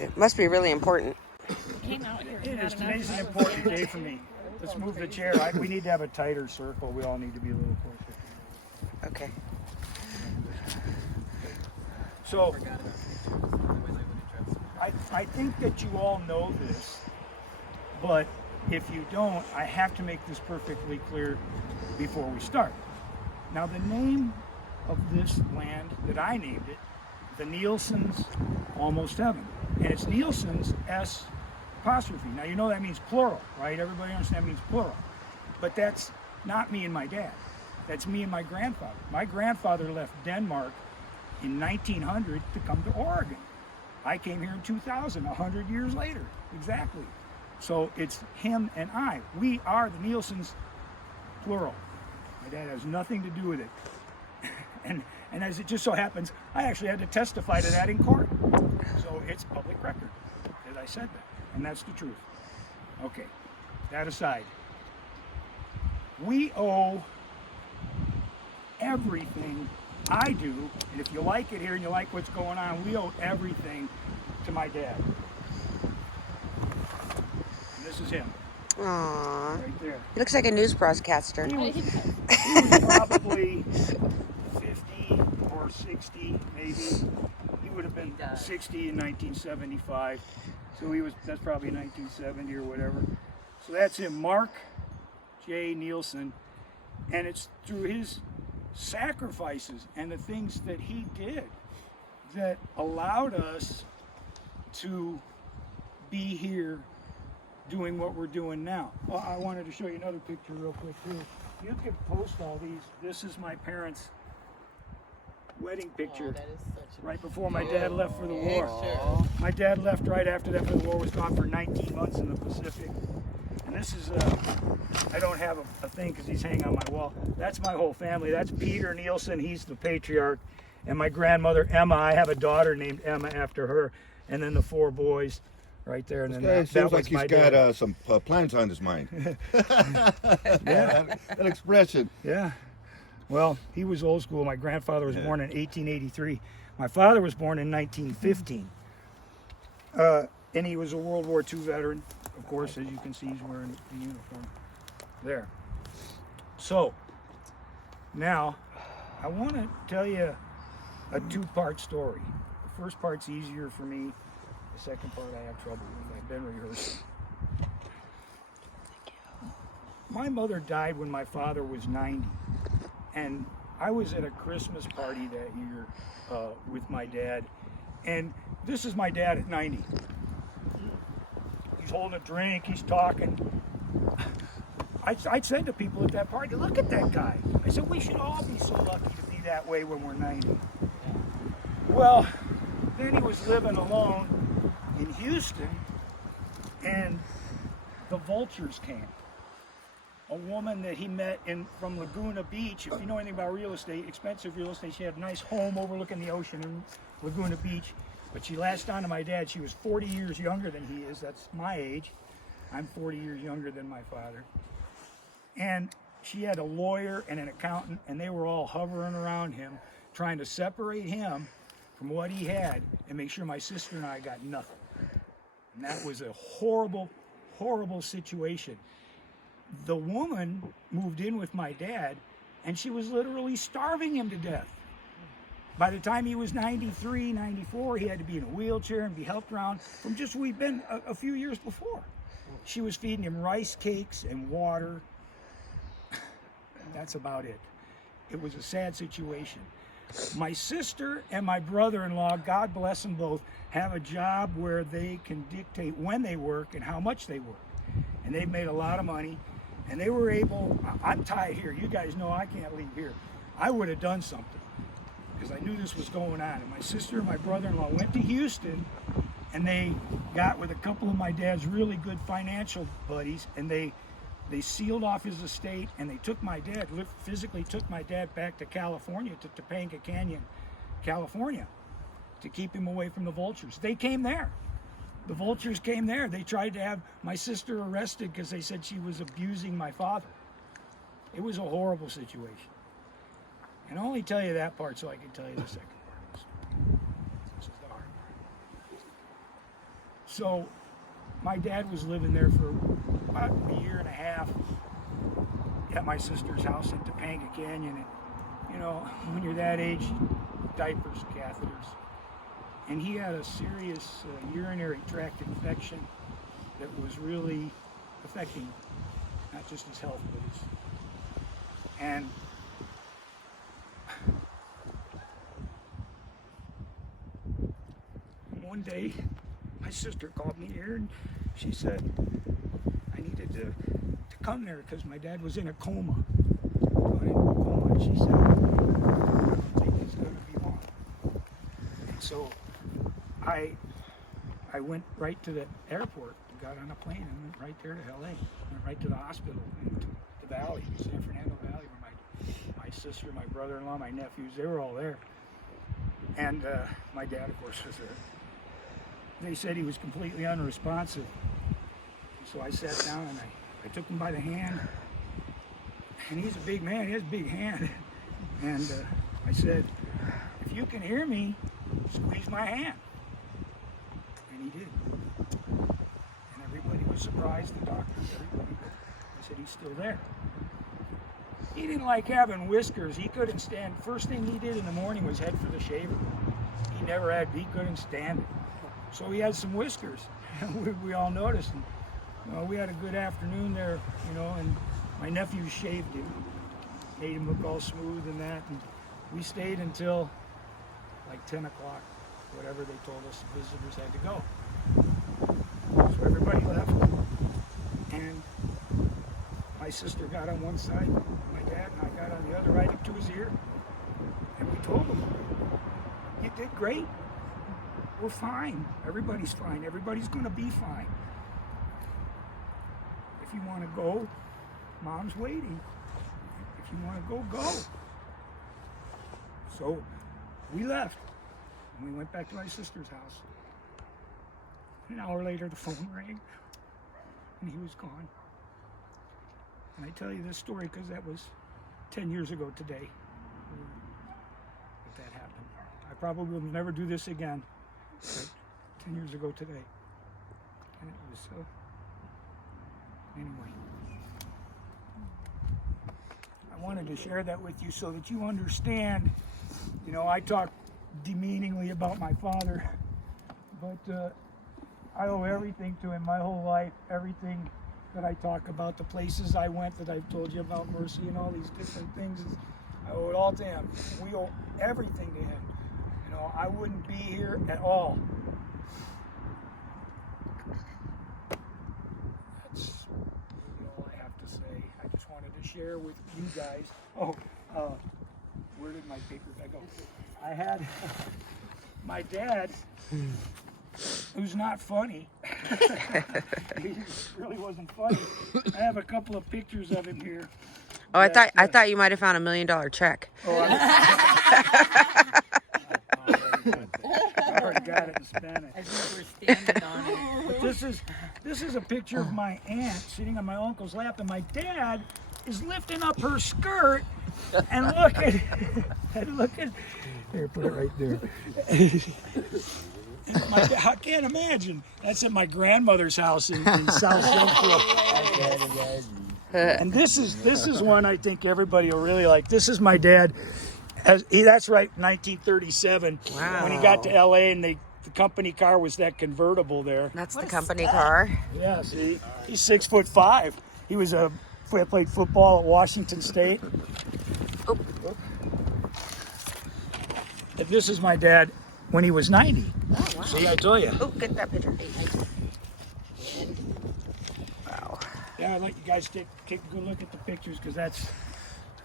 It must be really important. Came out here. It is today's an important day for me. Let's move the chair. We need to have a tighter circle. We all need to be a little closer. Okay. So, I think that you all know this, but if you don't, I have to make this perfectly clear before we start. Now, the name of this land that I named it, the Nielsens Almost Heaven. And it's Nielsen's S apostrophe. Now, you know that means plural, right? Everybody understands that means plural. But that's not me and my dad. That's me and my grandfather. My grandfather left Denmark in 1900 to come to Oregon. I came here in 2000, 100 years later, exactly. So it's him and I. We are the Nielsens, plural. My dad has nothing to do with it. And as it just so happens, I actually had to testify to that in court. So it's public record that I said that, and that's the truth. Okay, that aside, we owe everything I do, and if you like it here and you like what's going on, we owe everything to my dad. And this is him. Aww. Right there. He looks like a news broadcaster. He was probably 50 or 60, maybe. He would have been 60 in 1975. So that's probably 1970 or whatever. So that's him, Mark J. Nielsen. And it's through his sacrifices and the things that he did that allowed us to be here doing what we're doing now. Well, I wanted to show you another picture real quick too. You can post all these. This is my parents' wedding picture right before my dad left for the war. My dad left right after that for the war, was gone for 19 months in the Pacific. And this is, I don't have a thing because he's hanging on my wall. That's my whole family. That's Peter Nielsen, he's the patriarch. And my grandmother, Emma, I have a daughter named Emma after her. And then the 4 boys right there. And This then guy seems like was he's my got some plans on his mind. that expression. Yeah. Well, he was old school. My grandfather was born in 1883. My father was born in 1915. And he was a World War II veteran. Of course, as you can see, he's wearing the uniform there. So, now, I want to tell you a 2-part story. The first part's easier for me. The second part I have trouble with. I've been rehearsing. My mother died when my father was 90. And I was at a Christmas party that year with my dad. And this is my dad at 90. He's holding a drink, he's talking. I said to people at that party, look at that guy. I said, we should all be so lucky to be that way when we're 90. Well, then he was living alone in Houston, and the vultures came. A woman that he met from Laguna Beach. If you know anything about real estate, expensive real estate, she had a nice home overlooking the ocean in Laguna Beach. But she latched on to my dad. She was 40 years younger than he is. That's my age. I'm 40 years younger than my father. And she had a lawyer and an accountant, and they were all hovering around him, trying to separate him from what he had and make sure my sister and I got nothing. And that was a horrible, horrible situation. The woman moved in with my dad, and she was literally starving him to death. By the time he was 93, 94, he had to be in a wheelchair and be helped around from just we'd been a few years before. She was feeding him rice cakes and water. That's about it. It was a sad situation. My sister and my brother-in-law, God bless them both, have a job where they can dictate when they work and how much they work. And they've made a lot of money. And they were able, I'm tied here. You guys know I can't leave here. I would have done something because I knew this was going on. And my sister and my brother-in-law went to Houston, and they got with a couple of my dad's really good financial buddies, and they sealed off his estate, and they took my dad, physically took my dad back to California, to Topanga Canyon, California, to keep him away from the vultures. They came there. The vultures came there. They tried to have my sister arrested because they said she was abusing my father. It was a horrible situation. And I only tell you that part so I can tell you the second part of the story. This is the hard part. So my dad was living there for about a year and a half at my sister's house in Topanga Canyon. And, you know, when you're that age, diapers, catheters. And he had a serious urinary tract infection that was really affecting not just his health, but his. And one day, my sister called me here and she said I needed to come there because my dad was in a coma. And she said, I don't think it's going to be long. And so I went right to the airport, got on a plane and went right there to LA. Went right to the hospital in the valley, San Fernando Valley, where my sister, my brother-in-law, my nephews, they were all there. And my dad, of course, was there. They said he was completely unresponsive. So I sat down and I took him by the hand. And he's a big man, he has a big hand. And I said, if you can hear me, squeeze my hand. And he did. And everybody was surprised, the doctors, everybody. I said, he's still there. He didn't like having whiskers. He couldn't stand. First thing he did in the morning was head for the shaver. He couldn't stand it. So he had some whiskers. we all noticed. And, you know, we had a good afternoon there, you know, and my nephew shaved him, made him look all smooth and that. And we stayed until like 10 o'clock, whatever they told us the visitors had to go. So everybody left. And my sister got on one side, my dad, and I got on the other, right up to his ear. And we told him, you did great. We're fine. Everybody's fine. Everybody's going to be fine. If you want to go, Mom's waiting. If you want to go, go. So we left. And we went back to my sister's house. An hour later, the phone rang. And he was gone. And I tell you this story because that was 10 years ago today that happened. I probably will never do this again. But 10 years ago today. And it was so. Anyway. I wanted to share that with you so that you understand. You know, I talk demeaningly about my father, but I owe everything to him, my whole life, everything that I talk about, the places I went that I've told you about, Mercy and all these different things. I owe it all to him. We owe everything to him. You know, I wouldn't be here at all. That's really all I have to say. I just wanted to share with you guys. Oh, where did my paper bag go? I had my dad, who's not funny. He really wasn't funny. I have a couple of pictures of him here. Oh, I thought you might have found $1 million check. Oh, I already got it and spent it. As we were standing on it. But this is a picture of my aunt sitting on my uncle's lap, and my dad is lifting up her skirt and look at here, put it right there. I can't imagine. That's at my grandmother's house in South Central. And this is one I think everybody will really like. This is my dad. That's right, 1937. Wow. When he got to LA and the company car was that convertible there. That's the company car. Yeah, see, he's 6'5". He was played football at Washington State. Oh. And this is my dad when he was 90. Oh, wow. See, I told you. Oh, get that picture. Wow. Yeah, I'd like you guys to take a good look at the pictures because that's,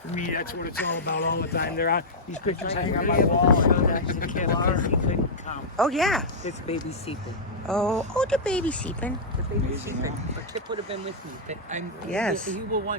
for me, that's what it's all about all the time. They're on these pictures hang on my wall. He couldn't come. Oh, yeah. It's baby sleeping. Oh, the baby sleeping. The baby Amazing, sleeping. huh? But Kip would have been with me. But Yes. He will want